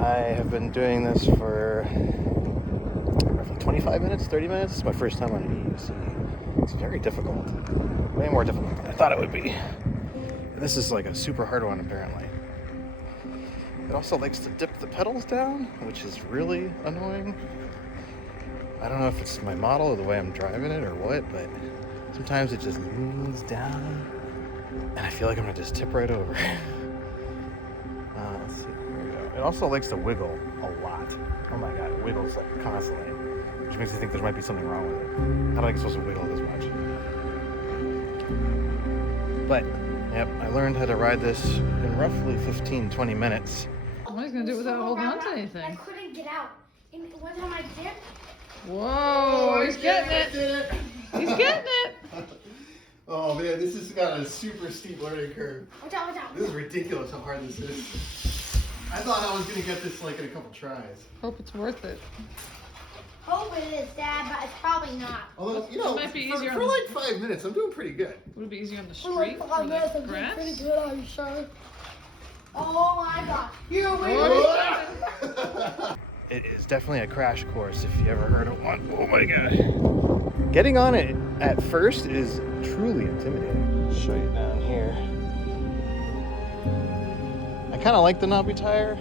I have been doing this for roughly 25 minutes, 30 minutes. It's my first time on an EUC. It's very difficult. Way more difficult than I thought it would be. And this is like a super hard one, apparently. It also likes to dip the pedals down, which is really annoying. I don't know if it's my model or the way I'm driving it or what, but sometimes it just leans down and I feel like I'm gonna just tip right over. Let's see, here we go. It also likes to wiggle a lot. Oh my god, it wiggles like constantly, which makes me think there might be something wrong with it. I don't think it's supposed to wiggle this much. But, yep, I learned how to ride this in roughly 15-20 minutes. What are you gonna do without holding on to anything? I couldn't get out. And one time I did. Whoa, he's getting it. He's getting it. Oh man, this has got a super steep learning curve. Watch out, watch out. This is ridiculous how hard this is. I thought I was gonna get this like in a couple tries. Hope it's worth it. Hope it is, Dad, but it's probably not. Although, you know, It might be easier for like 5 minutes, I'm doing pretty good. Would it be easier on the For like street? 5 minutes, I'm the doing grass? pretty good, are you sure? Oh my god. You're Oh, It is definitely a crash course if you ever heard of one. Oh my god. Getting on it at first is truly intimidating. I'll show you down here. I kind of like the knobby tire.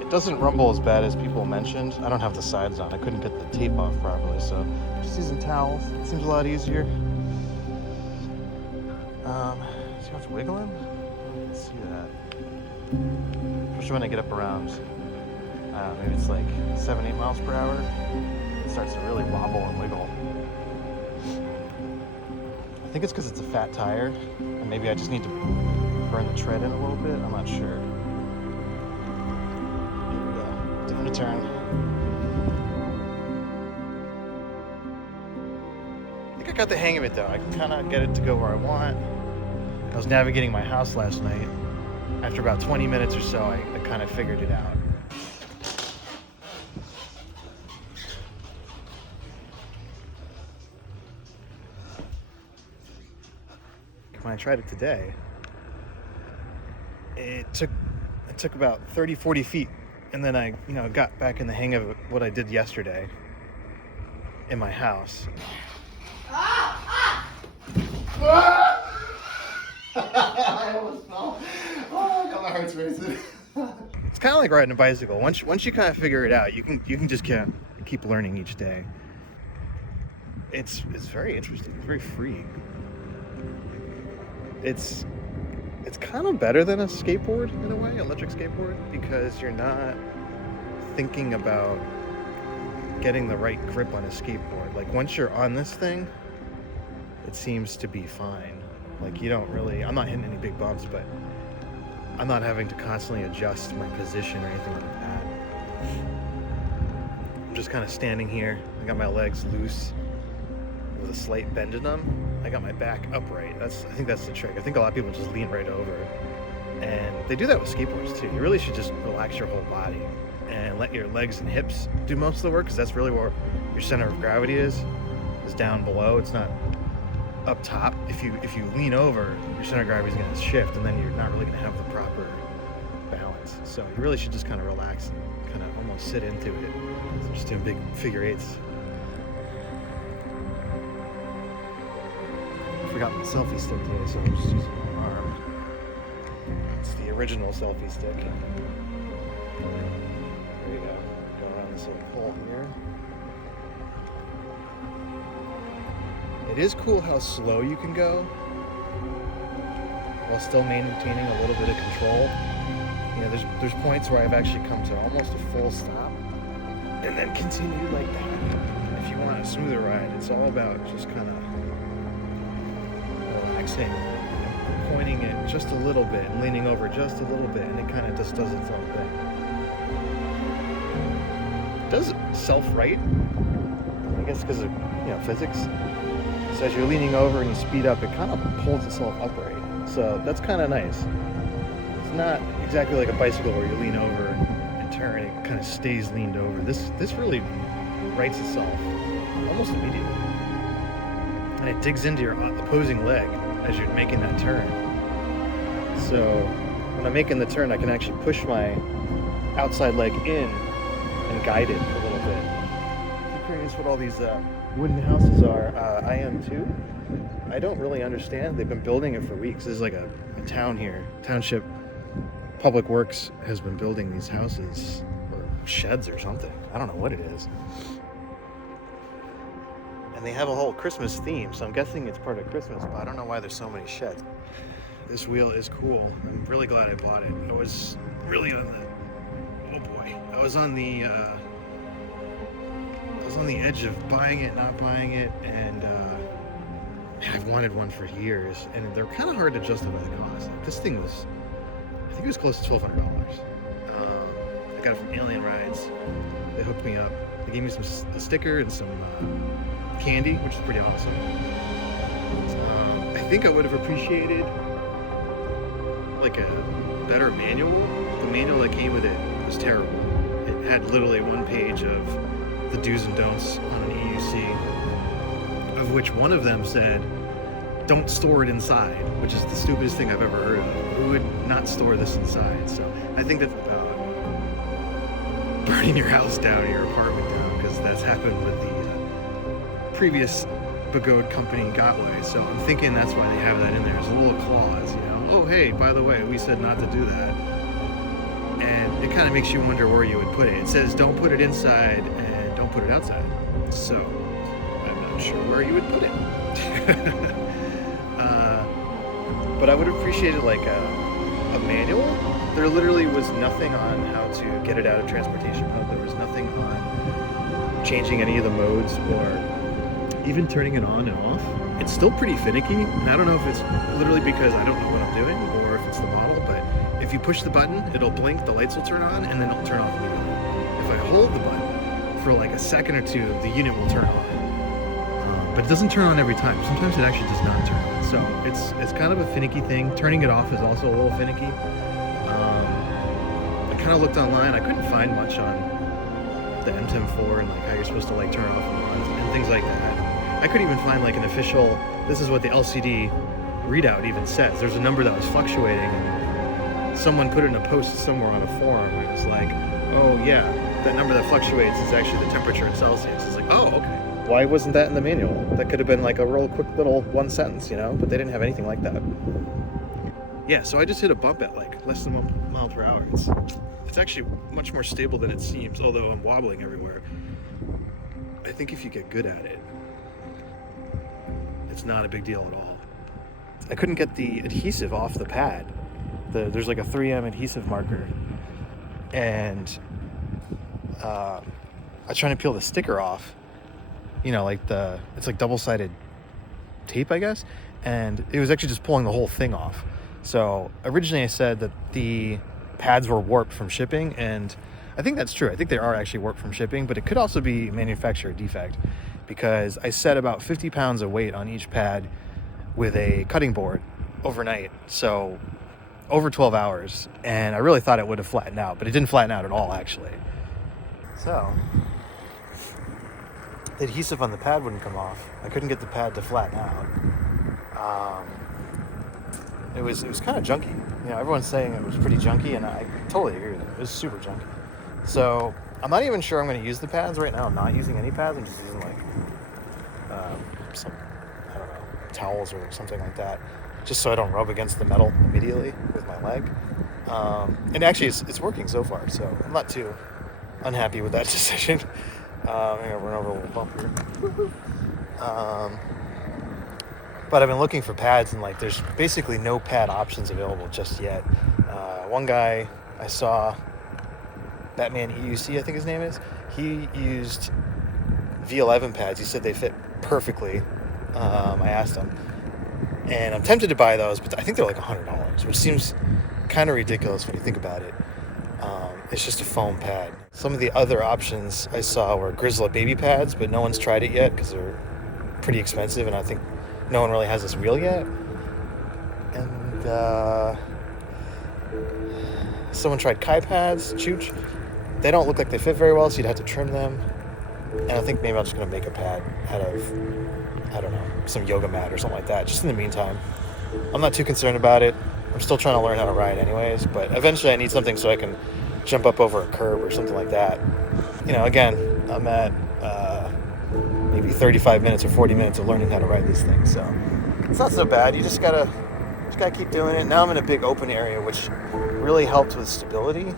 It doesn't rumble as bad as people mentioned. I don't have the sides on. I couldn't get the tape off properly, so just using towels. It seems a lot easier. See how it's wiggling? Let's see that. Especially when I get up around, maybe it's like 7-8 miles per hour. It starts to really wobble and wiggle. I think it's because it's a fat tire, and maybe I just need to burn the tread in a little bit. I'm not sure. Here we go. Time to turn. I think I got the hang of it though. I can kind of get it to go where I want. I was navigating my house last night. After about 20 minutes or so, I kind of figured it out. When I tried it today, it took about 30-40 feet, and then I got back in the hang of what I did yesterday in my house. I almost fell. Oh, God, my heart's racing. It's kind of like riding a bicycle. Once you kind of figure it out, you can just keep learning each day. It's very interesting. It's very freeing. It's kind of better than a skateboard in a way, electric skateboard, because you're not thinking about getting the right grip on a skateboard. Like once you're on this thing, it seems to be fine. Like you don't really, I'm not hitting any big bumps, but I'm not having to constantly adjust my position or anything like that. I'm just kind of standing here. I got my legs loose with a slight bend in them. I got my back upright. I think that's the trick. I think a lot of people just lean right over. And they do that with skateboards too. You really should just relax your whole body and let your legs and hips do most of the work, because that's really where your center of gravity is down below. It's not up top. If you lean over, your center of gravity is going to shift, and then you're not really going to have the proper balance. So you really should just kind of relax and kind of almost sit into it. So just doing big figure eights. I forgot my selfie stick today, so I'm just using my arm. It's the original selfie stick. There you go. Go around this little pole here. It is cool how slow you can go while still maintaining a little bit of control. You know, there's points where I've actually come to almost a full stop and then continue like that. If you want a smoother ride, it's all about just kind of relaxing, pointing it just a little bit and leaning over just a little bit, and it kind of just does its own thing. It does self-right, I guess because of physics. So as you're leaning over and you speed up, it kind of pulls itself upright. So that's kind of nice. It's not exactly like a bicycle where you lean over and turn, it kind of stays leaned over. This really rights itself almost immediately. And it digs into your opposing leg as you're making that turn. So when I'm making the turn, I can actually push my outside leg in and guide it a little bit. I'm curious what all these wooden houses are. I am too. I don't really understand. They've been building it for weeks. This is like a town here. Township Public Works has been building these houses or sheds or something. I don't know what it is. And they have a whole Christmas theme, so I'm guessing it's part of Christmas, but I don't know why there's so many sheds. This wheel is cool. I'm really glad I bought it. I was really on the, oh boy, I was on the edge of buying it, not buying it, and I've wanted one for years, and they're kind of hard to justify the cost. Like, this thing was, I think it was close to $1,200. I got it from Alien Rides. They hooked me up. They gave me a sticker and some candy, which is pretty awesome. I think I would have appreciated like a better manual. The manual that came with it was terrible. It had literally one page of the do's and don'ts on an EUC, of which one of them said, don't store it inside, which is the stupidest thing I've ever heard of. Who would not store this inside? So I think that's about burning your house down or your apartment down, because that's happened with the previous Begode company Gotway. So I'm thinking that's why they have that in there. There's a little clause, you know, oh hey, by the way, we said not to do that. And it kind of makes you wonder where you would put it. It says don't put it inside and don't put it outside. So I'm not sure where you would put it. But I would have appreciated like a manual. There literally was nothing on how to get it out of Transportation Hub. There was nothing on changing any of the modes or even turning it on and off. It's still pretty finicky, and I don't know if it's literally because I don't know what I'm doing or if it's the model, but if you push the button, it'll blink, the lights will turn on, and then it'll turn off immediately. If I hold the button for like a second or two, the unit will turn on. But it doesn't turn on every time. Sometimes it actually does not turn on. So it's kind of a finicky thing. Turning it off is also a little finicky. I kind of looked online. I couldn't find much on the Mten 4 and like how you're supposed to like turn off and on and things like that. I couldn't even find like an official, this is what the LCD readout even says. There's a number that was fluctuating, and someone put it in a post somewhere on a forum where it was like, oh yeah, that number that fluctuates is actually the temperature in Celsius. It's like, oh, okay. Why wasn't that in the manual? That could have been like a real quick little one sentence, you know, but they didn't have anything like that. Yeah, so I just hit a bump at like less than 1 mile per hour. It's actually much more stable than it seems, although I'm wobbling everywhere. I think if you get good at it, it's not a big deal at all. I couldn't get the adhesive off the pad. There's like a 3M adhesive marker, and I was trying to peel the sticker off. You know, like it's like double-sided tape, I guess, and it was actually just pulling the whole thing off. So originally I said that the pads were warped from shipping, and I think that's true. I think they are actually warped from shipping, but it could also be manufacturer defect, because I set about 50 pounds of weight on each pad with a cutting board overnight, so over 12 hours, and I really thought it would have flattened out, but it didn't flatten out at all, actually. So the adhesive on the pad wouldn't come off. I couldn't get the pad to flatten out. It was kind of junky. You know, everyone's saying it was pretty junky, and I totally agree with it. It was super junky. So I'm not even sure I'm going to use the pads right now. I'm not using any pads. I'm just using like some, I don't know, towels or something like that, just so I don't rub against the metal immediately with my leg. And actually, it's working so far, so I'm not too unhappy with that decision. I'm going to run over a little bump here. But I've been looking for pads, and like there's basically no pad options available just yet. One guy I saw, Batman EUC, I think his name is, he used V11 pads. He said they fit perfectly. I asked him, and I'm tempted to buy those, but I think they're like $100, which seems kind of ridiculous when you think about it. It's just a foam pad. Some of the other options I saw were Grizzly baby pads, but no one's tried it yet because they're pretty expensive, and I think no one really has this wheel yet. And someone tried Kai pads, Chooch. They don't look like they fit very well, so you'd have to trim them. And I think maybe I'm just going to make a pad out of, I don't know, some yoga mat or something like that, just in the meantime. I'm not too concerned about it. I'm I'm still trying to learn how to ride anyways, but eventually I need something so I can jump up over a curb or something like that. You know, again, I'm at maybe 35 minutes or 40 minutes of learning how to ride these things, so it's not so bad. You just gotta keep doing it. Now I'm in a big open area, which really helped with stability.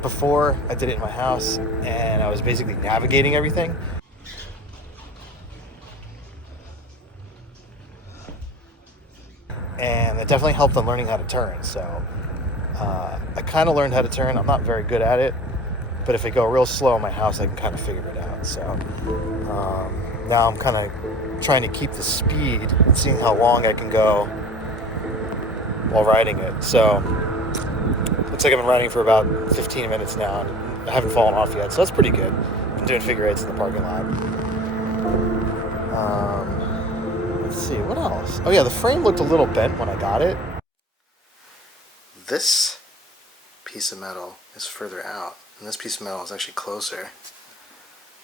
Before, I did it in my house, and I was basically navigating everything. And it definitely helped on learning how to turn. So I kind of learned how to turn. I'm not very good at it, but if I go real slow in my house, I can kind of figure it out. So now I'm kind of trying to keep the speed and seeing how long I can go while riding it. So looks like I've been riding for about 15 minutes now, and I haven't fallen off yet, so that's pretty good. I'm doing figure eights in the parking lot. Let's see, what else? Oh yeah, the frame looked a little bent when I got it. This piece of metal is further out, and this piece of metal is actually closer.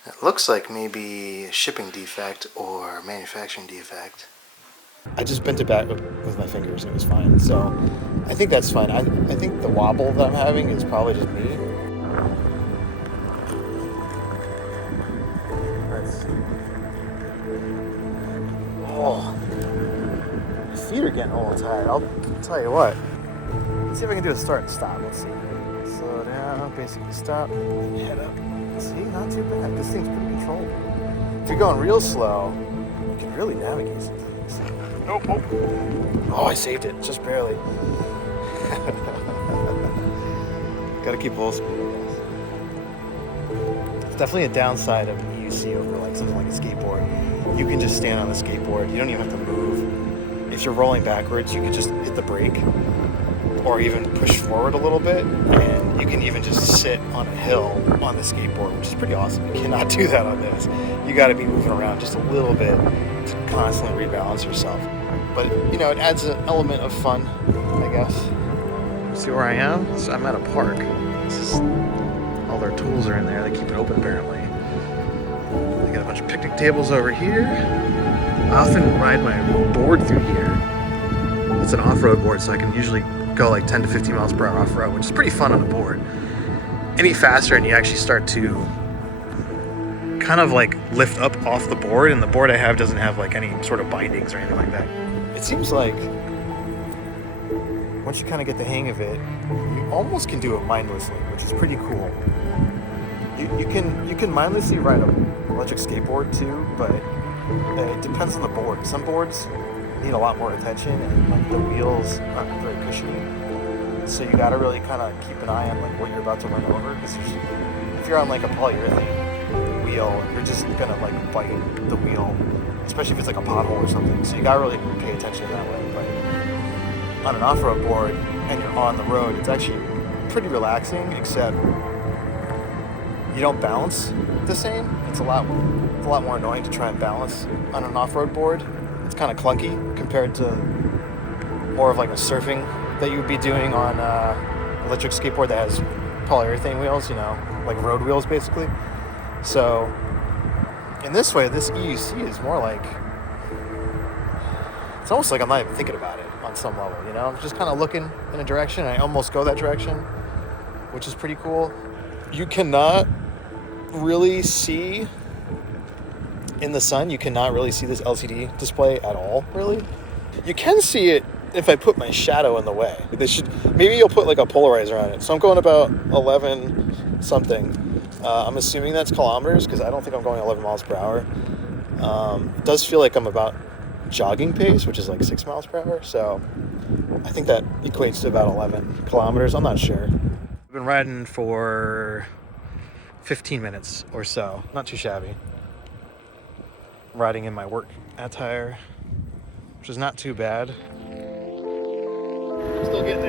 It looks like maybe a shipping defect or manufacturing defect. I just bent it back with my fingers and it was fine, so I think that's fine. I think the wobble that I'm having is probably just me. Let's see. Oh, my feet are getting a little tired. I'll tell you what. Let's see if I can do a start and stop. Let's see. Slow down, basically stop, head up. See, not too bad. This thing's pretty controllable. If you're going real slow, you can really navigate some things. Oh, I saved it, just barely. Gotta keep full speed, I guess. It's definitely a downside of an EUC over like something like a skateboard. You can just stand on the skateboard. You don't even have to move. If you're rolling backwards, you can just hit the brake or even push forward a little bit, and you can even just sit on a hill on the skateboard, which is pretty awesome. You cannot do that on this. You gotta be moving around just a little bit to constantly rebalance yourself. But, you know, it adds an element of fun, I guess. See where I am? So I'm at a park. This is, all their tools are in there. They keep it open, apparently. They got a bunch of picnic tables over here. I often ride my board through here. It's an off-road board, so I can usually go like 10 to 15 miles per hour off-road, which is pretty fun on the board. Any faster and you actually start to kind of like lift up off the board, and the board I have doesn't have like any sort of bindings or anything like that. It seems like once you kind of get the hang of it, you almost can do it mindlessly, which is pretty cool. You can mindlessly ride an electric skateboard too, but it depends on the board. Some boards need a lot more attention, and like the wheels aren't very cushiony, so you got to really kind of keep an eye on like what you're about to run over, because if you're on like a polyurethane wheel, you're just gonna like bite the wheel, especially if it's like a pothole or something. So you gotta really pay attention that way. But on an off-road board and you're on the road, it's actually pretty relaxing, except you don't balance the same. It's a lot more annoying to try and balance on an off-road board. It's kind of clunky compared to more of like a surfing that you would be doing on electric skateboard that has polyurethane wheels, you know, like road wheels basically. So in this way, this EUC is more like, it's almost like I'm not even thinking about it on some level, you know? I'm just kind of looking in a direction, and I almost go that direction, which is pretty cool. You cannot really see in the sun, you cannot really see this LCD display at all, really. You can see it if I put my shadow in the way. Maybe you'll put like a polarizer on it. So I'm going about 11 something. I'm assuming that's kilometers, because I don't think I'm going 11 miles per hour. It does feel like I'm about jogging pace, which is like 6 miles per hour. So I think that equates to about 11 kilometers. I'm not sure. I've been riding for 15 minutes or so. Not too shabby. Riding in my work attire, which is not too bad. I'm still getting